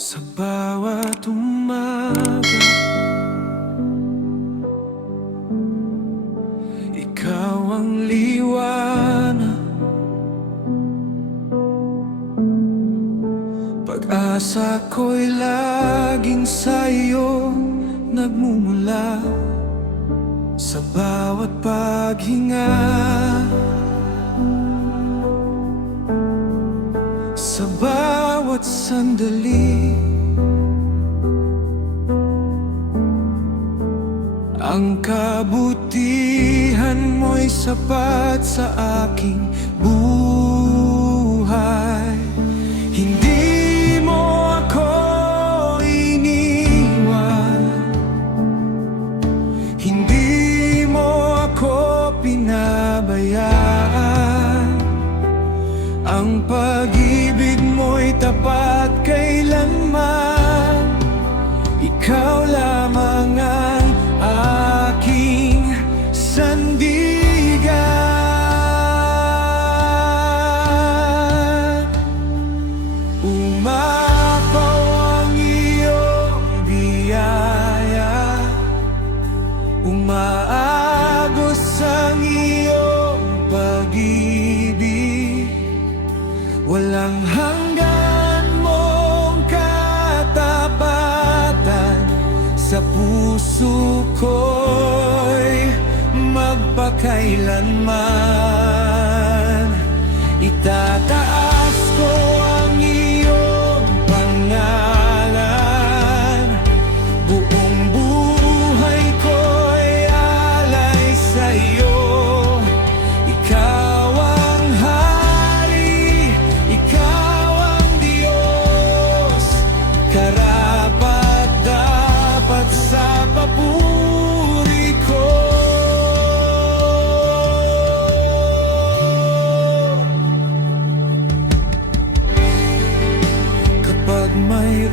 Sa bawat umaga, ikaw ang liwanag, pag-asa ko'y laging sa'yo nagmumula. Sa bawat paghinga, sa bawat sandali, ang kabutihan mo'y sapat sa aking buhay. Hindi mo ako iniwan, hindi mo ako pinabayaan. Ang pag-ibig mo'y tapat kailanman. Ikaw lamang ang aking sandigan. Umapaw ang iyong biyaya, umaagos ang iyong pag-ibig. Walang hanggan mong katapatan, sa puso ko'y magpakailanman. Itataas ko ang iyong pangalan, buong buhay ko'y alay sa'yo. Ikaw ang hari, ikaw ang Diyos, karapat-dapat sa papuri ko. Kapag may